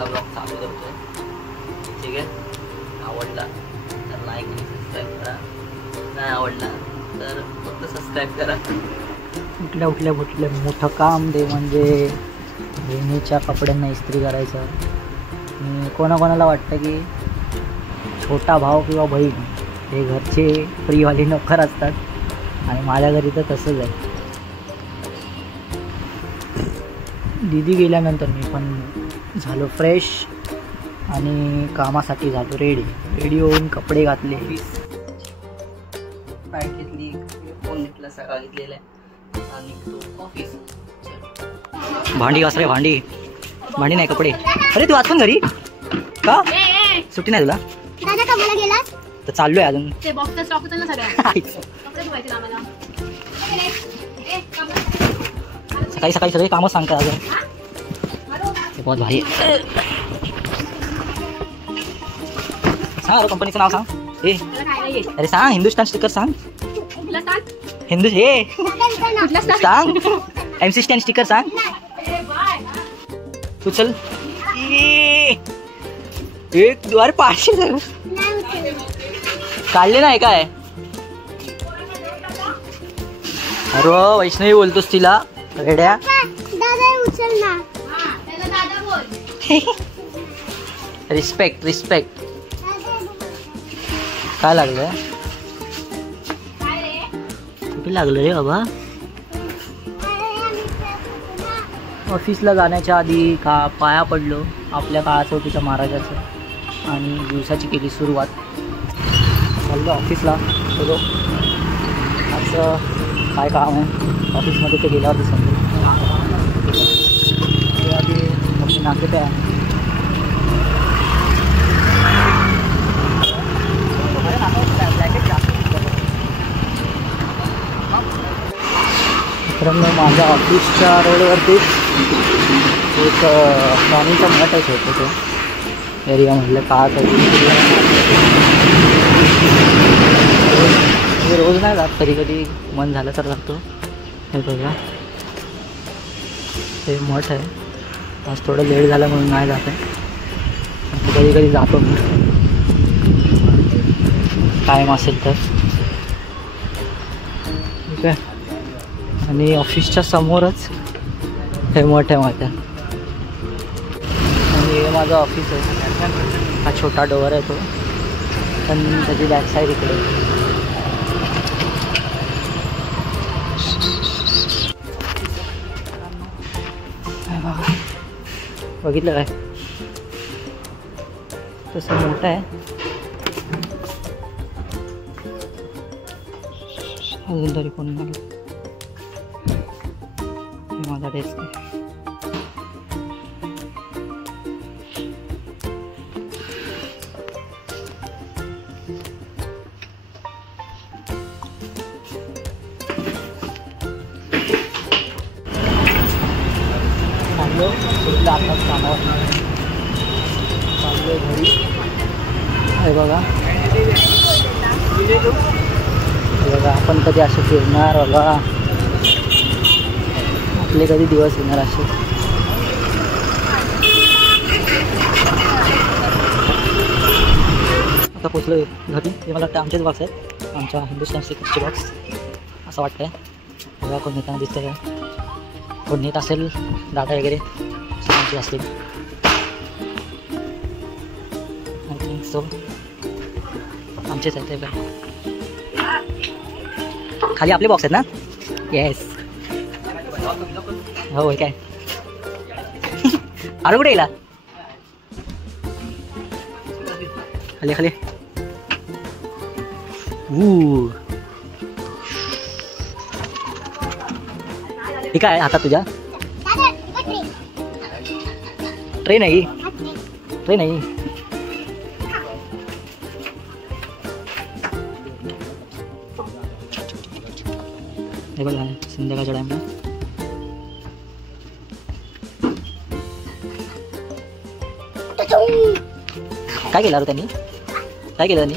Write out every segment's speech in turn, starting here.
Blog चालू करतोय. ठीक आहे, आवडला तर लाईक आणि सबस्क्राईब करा, नाही आवडला तर फक्त सबस्क्राईब करा. उठल्या मोठं काम ते म्हणजे बहिणीच्या कपड्यांना इस्त्री करायचं. कोणाकोणाला वाटतं की छोटा भाऊ किंवा बहीण हे घरचे फ्रीवाली नोकर असतात आणि माझ्या घरी तर तसंच आहे. दीदी गेल्यानंतर मी पण झालो फ्रेश आणि कामासाठी झालो रेडी होऊन कपडे घातले, पॅन्ट घेतली, फोन घेतला, सगळा घेतलेला आहे आणि तो ऑफिस. भांडी घास रे, भांडी नाही कपडे. अरे तू आज पण घरी का? सुट्टी नाही तुला? तर चाललोय अजून. सकाळी सगळे कामच सांगतात अजून. ते बहुत भारी आहे. सांग कंपनीचं नाव सांग. ए अरे सांग, हिंदुस्तान स्टिकर सांग. हे सांग, MC स्टॅन स्टिकर सांग. तू चल. एक द्वार 500 काढले नाही काय? अरे वैष्णवी बोलतोस तिला रेड्या. रिस्पेक्ट. काय लागलं? कुठे लागलं रे बाबा? ऑफिसला जाण्याच्या आधी पाया पडलो आपल्या काळाचौकीच्या महाराजाचं आणि दिवसाची केली सुरुवात. चाललो ऑफिसला. बोलो असं काय काम आहे ऑफिसमध्ये ते गेल्यावरती समजेल. आधी मोठी नागरिक आहे. मित्रांनो, माझ्या ऑफिसच्या रोडवरतीच एक स्वामीचा मठच होतो. तो एरिया म्हटलं का रोज नाही जात, कधी मन झालं तर जातो. हे बघा ते मठ आहे. आज थोडं लेट झालं म्हणून नाही जात आहे. कधी जातो मी टाईम असेल तर. ठीक आहे. आणि ऑफिसच्या समोरच हे मठ आहे माझ्या. आणि हे माझं ऑफिस आहे. हा छोटा डोअर आहे तो, पण त्याची बॅक साईड इकडे. बघा, बघितलं काय? तसं मोठं आहे. अजून तरी कोणी नाही. माझा डेस्क आहे. आताच कामावर चाललो घरी. हे बघा आपण कधी असे फिरणार बघा. आपले कधी दिवस येणार असे. आता पोचलो घरी. हे मला वाटतं आमचेच बॉक्स आहेत, आमच्या हिंदुस्तान स्टिकरचे बॉक्स असं वाटतं आहे. बघा कोण नेताना दिसतं का? कोण नेत असेल दादा वगैरे आमचे असतील. आय थिंक सो आमचेच आहेत. ते खाली आपले बॉक्स आहेत ना? येस. हो काय? आलो कुठे येला? खाली हे काय हातात तुझ्या? ट्रेन आहे. हे बघा संध्याकाळच्या टाइमला काय केलं त्यांनी?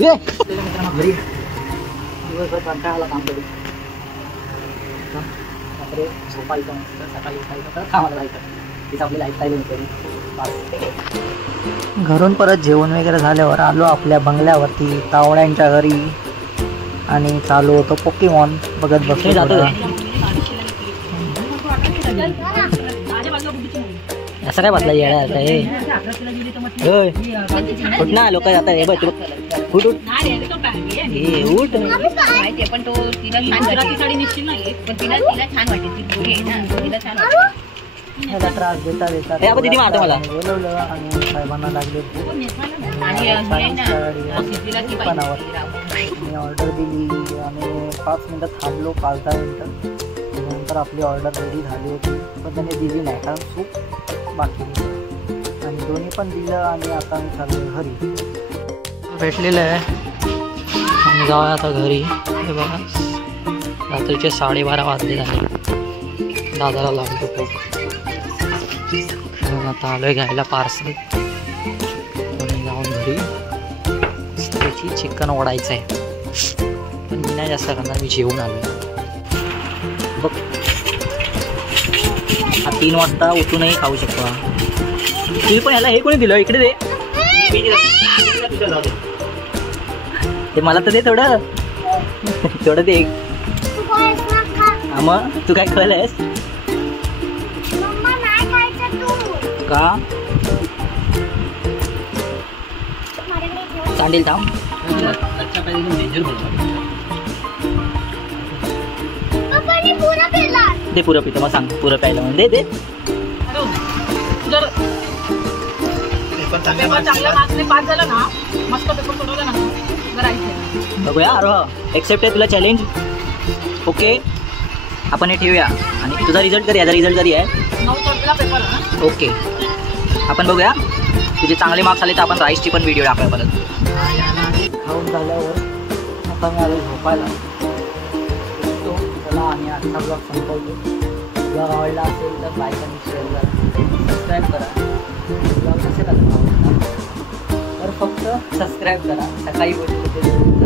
मित्रांनो घरी दिवसभर कंटाळा काम करू. रात्री झोपायचं, सकाळी उठायचं, तर कामाला जायचं. तिथं आपली लाईफस्टाईल होती. घरून परत जेवण वगैरे झाल्यावर आलो आपल्या बंगल्यावरती तावड्यांच्या घरी आणि चालू होतो पोकेमॉन बघत बसलो. जातो असं काय बसला येडा आता हे उठ ना लोक जातात हे बघ उठ उठ हे उठ पण तो तिला साडी निश्चित नाही पण तिला छान वाटते ती गोरी आहे ना तिला छान वाटते. त्रास देता दिदी मारतो मला बोलवलं आणि साहेबांना लागले मी ऑर्डर दिली आणि 5 मिनटं थांबलो 5-10 मिनटं नंतर आपली ऑर्डर रेडी झाली होती पण त्यांनी दिली नाही कारण सूप बाकी आणि दोन्ही पण दिलं आणि आता मी चाललो घरी. भेटलेलं आहे आणि जाऊया आता घरी. हे बघा रात्रीचे 12:30 वाजले झाले. दादाला लागलो खूप आता आलोय घ्यायला पार्सल आणि जाऊन घरी त्याची चिकन ओढायचं आहे पण मी नाही जास्त करणार मी जेवून आलोय. बघ हा 3 वाजता उठूनही खाऊ शकतो. ती पण याला हे कोणी दिलं इकडे दे ते मला तर दे थोडं थोडं दे. हा मग तू काय खाल्लंयस का सांडेल थांब दे पुरं पितो मग सांग पुरं प्यायला म्हणून दे दे. जर पेपर चांगल्या मार्क्सने पास झाला ना मस्त पेपर सोडवला ना बघूया अरे एक्सेप्ट आहे तुला चॅलेंज. ओके आपण हे ठेवूया आणि तुझा रिझल्ट कधी याचा रिझल्ट कधी आहे 9 तारखेला पेपर आहे. ओके आपण बघूया तुझे चांगले मार्क्स आले तर आपण राईसची पण व्हिडिओ टाकूया परत. खाऊन झाल्यावर आता मी आलो झोपायला त्याला आणि आजचा ब्लॉग संपवतो. ब्लॉग आवडला असेल तर लाईक आणि शेअर करा सबस्क्राईब करा. ब्लॉग नसेल तर फक्त सबस्क्राईब करा. सकाळी बोलतो